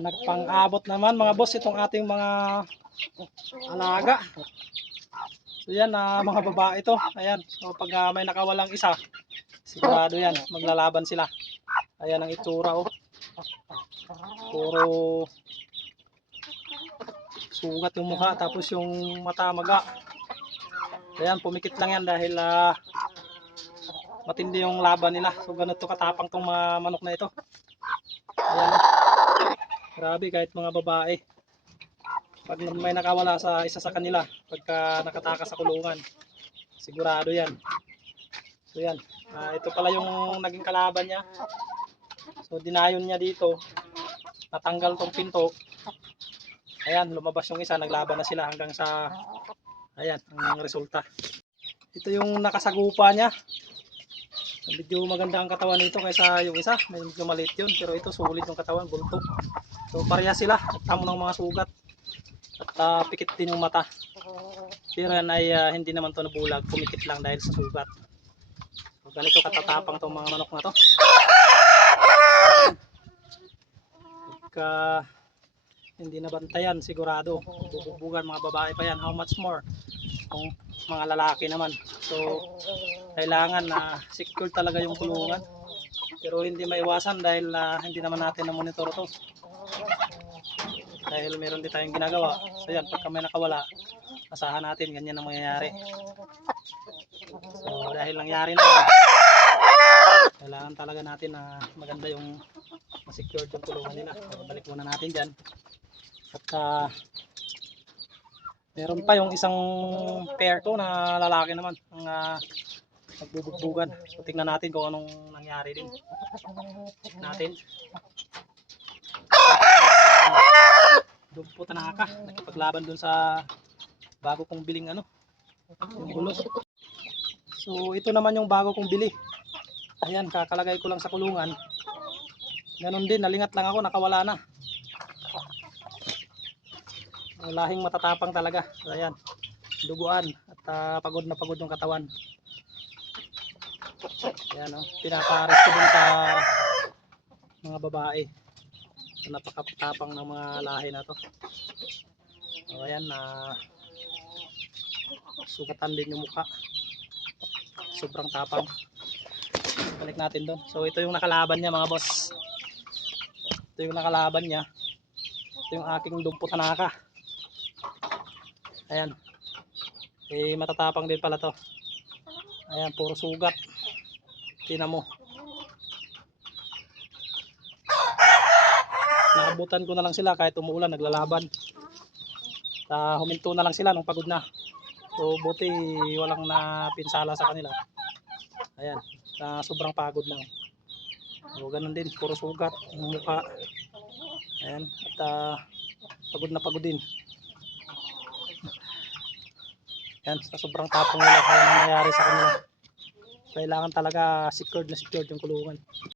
Nagpang-abot naman mga boss itong ating mga alaga. So yan, ah, mga babae to. Ayan, so pag ah, may nakawalang isa, sigurado yan, maglalaban sila. Ayan ang itsura oh. Puro sugat yung mukha tapos yung mata maga. Ayan, pumikit lang yan dahil ah, matindi yung laban nila. So ganito katapang tong manok na ito. Ayan. oh. Grabe kahit mga babae. Pag may nakawala sa isa sa kanila, pagka nakatakas sa kulungan, sigurado yan. So yan, Ah, ito pala yung naging kalaban niya. So dinayon niya dito, natanggal tong pinto. Ayan, lumabas yung isa, naglaban na sila hanggang sa, ayan, ang resulta. Ito yung nakasagupa niya. Medyo maganda ang katawan nito kaysa yung isa, medyo maliit yun, pero ito sulit yung katawan, bulto. So pareha sila, tamo ng mga sugat. At ah, pikit din yung mata. Pero yan ay ah, hindi naman to nabulag, pumikit lang dahil sa sugat. So, ganito katatapang tong mga manok na to. Pagka hindi nabantayan, sigurado. Bububugan mga babae pa yan. How much more? Kung mga lalaki naman. So, kailangan na secure talaga yung kulungan. Pero hindi maiwasan dahil ah, hindi naman natin na-monitor to. Dahil meron din tayong ginagawa. So yan, pagka may nakawala, asahan natin, ganyan ang mangyayari. So dahil nangyari na, kailangan talaga natin na maganda yung ma-secure yung kulungan nila. So, balik muna natin dyan. At ah, meron pa yung isang pair to na lalaki naman ang uh, nagbubugbugan. So tingnan natin kung anong nangyari din. Natin. Doon po tanaka. Nakipaglaban doon sa bago kong biling ano. Yung. So ito naman yung bago kong bili. Ayan, kakalagay ko lang sa kulungan. Ganon din, nalingat lang ako, nakawala na. Lahing matatapang talaga. Ayan, duguan at ah, pagod na pagod yung katawan. Ayan o, oh, pinapares ko dun sa mga babae. So, napakatapang ng mga lahi na to. So ayan, na sugatan din yung mukha. Sobrang tapang. Balik natin doon. So ito yung nakalaban niya mga boss. Ito yung nakalaban niya. Ito yung aking dumpo tanaka. Ayan. Eh matatapang din pala to. Ayan, puro sugat. Tingnan mo. Naabutan ko na lang sila kahit umuulan, naglalaban. Ta huminto na lang sila nung pagod na. So buti walang napinsala sa kanila. Ayan, na sobrang pagod lang. So ganun din, puro sugat ang mukha. Ayan, at ah, pagod na pagod din. Ayan, sa sobrang tapong nila kaya nangyayari sa kanila. Kailangan talaga secured na secured yung kulungan.